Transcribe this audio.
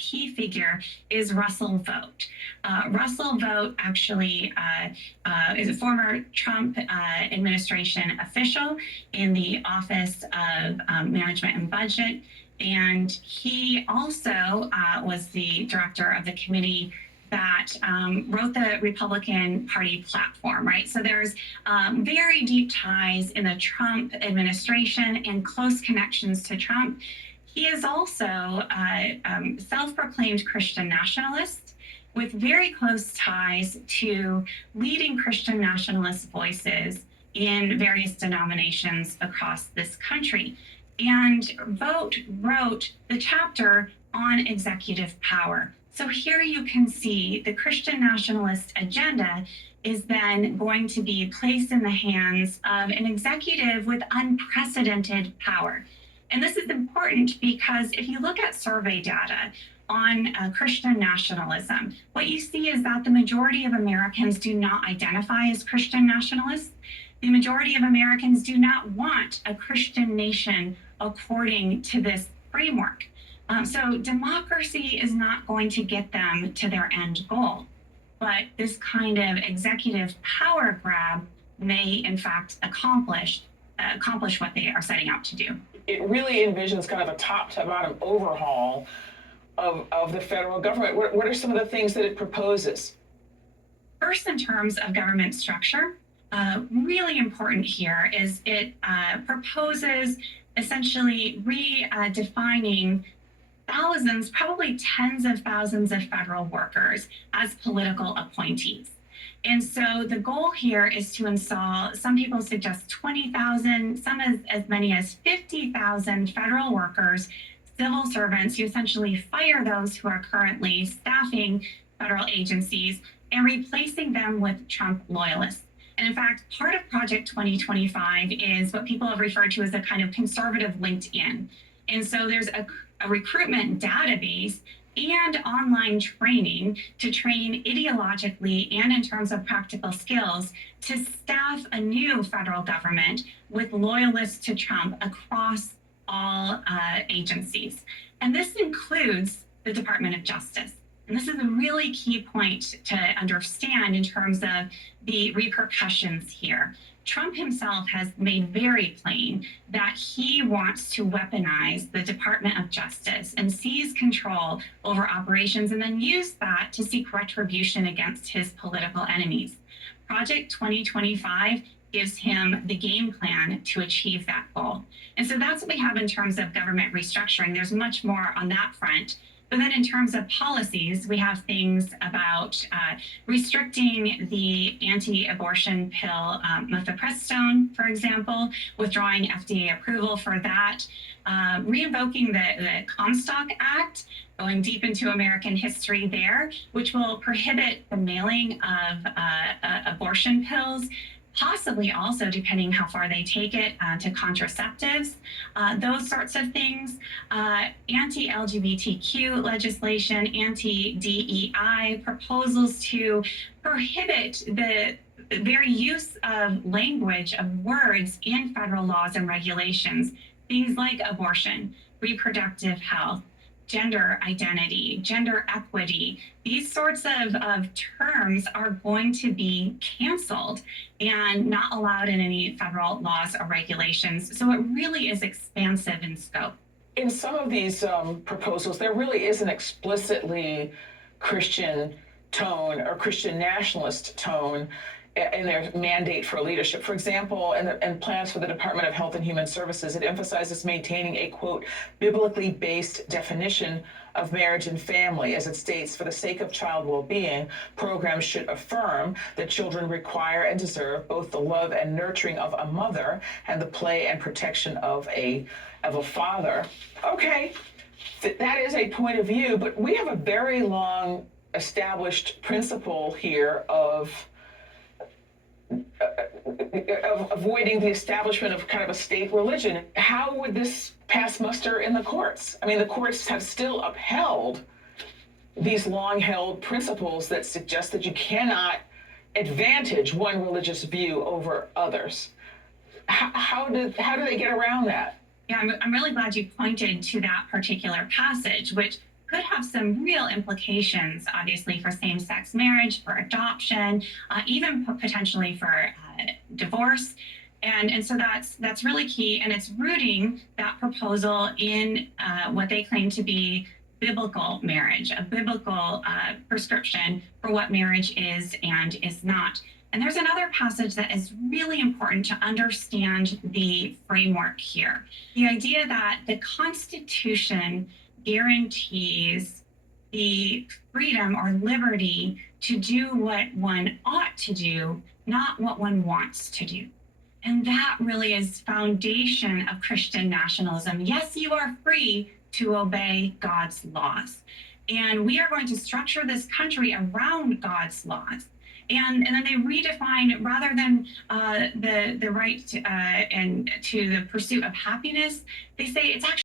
key figure is Russell Vought. Russell Vought actually is a former Trump administration official in the Office of Management and Budget. And he also was the director of the committee that wrote the Republican Party platform, right? So there's very deep ties in the Trump administration and close connections to Trump. He is also a self-proclaimed Christian nationalist with very close ties to leading Christian nationalist voices in various denominations across this country. And Vought wrote the chapter on executive power. So here you can see the Christian nationalist agenda is then going to be placed in the hands of an executive with unprecedented power. And this is important because if you look at survey data on Christian nationalism, what you see is that the majority of Americans do not identify as Christian nationalists. The majority of Americans do not want a Christian nation according to this framework. So democracy is not going to get them to their end goal. But this kind of executive power grab may, in fact, accomplish what they are setting out to do. It really envisions kind of a top-to-bottom overhaul of the federal government. What are some of the things that it proposes? First, in terms of government structure, really important here is it proposes essentially redefining thousands, probably tens of thousands of federal workers as political appointees. And so the goal here is to install, some people suggest 20,000, some as many as 50,000 federal workers, civil servants. You essentially fire those who are currently staffing federal agencies and replacing them with Trump loyalists. And in fact, part of Project 2025 is what people have referred to as a kind of conservative LinkedIn. And so there's a recruitment database and online training to train ideologically and in terms of practical skills to staff a new federal government with loyalists to Trump across all agencies. And this includes the Department of Justice. And this is a really key point to understand in terms of the repercussions here. Trump himself has made very plain that he wants to weaponize the Department of Justice and seize control over operations and then use that to seek retribution against his political enemies. Project 2025 gives him the game plan to achieve that goal. And so that's what we have in terms of government restructuring. There's much more on that front. But then in terms of policies, we have things about restricting the anti-abortion pill mifepristone, for example, withdrawing FDA approval for that, reinvoking the Comstock Act, going deep into American history there, which will prohibit the mailing of abortion pills, possibly also, depending how far they take it, to contraceptives, those sorts of things, anti-LGBTQ legislation, anti-DEI proposals to prohibit the very use of language, of words in federal laws and regulations, things like abortion, reproductive health, gender identity, gender equity. These sorts of terms are going to be canceled and not allowed in any federal laws or regulations. So it really is expansive in scope. In some of these proposals, there really is an explicitly Christian tone or Christian nationalist tone in their mandate for leadership. For example, in plans for the Department of Health and Human Services, it emphasizes maintaining a, quote, biblically based definition of marriage and family. As it states, for the sake of child well-being, programs should affirm that children require and deserve both the love and nurturing of a mother and the play and protection of a father. Okay, that is a point of view, but we have a very long established principle here of avoiding the establishment of kind of a state religion. How would this pass muster in the courts? I mean, the courts have still upheld these long-held principles that suggest that you cannot advantage one religious view over others. How do they get around that? Yeah, I'm really glad you pointed to that particular passage, which could have some real implications, obviously, for same-sex marriage, for adoption, even potentially for divorce. And so that's really key, and it's rooting that proposal in what they claim to be biblical marriage, a biblical prescription for what marriage is and is not. And there's another passage that is really important to understand the framework here. The idea that the Constitution guarantees the freedom or liberty to do what one ought to do, not what one wants to do. And that really is foundation of Christian nationalism. Yes, you are free to obey God's laws. And we are going to structure this country around God's laws. And then they redefine, rather than the right to, and to the pursuit of happiness, they say it's actually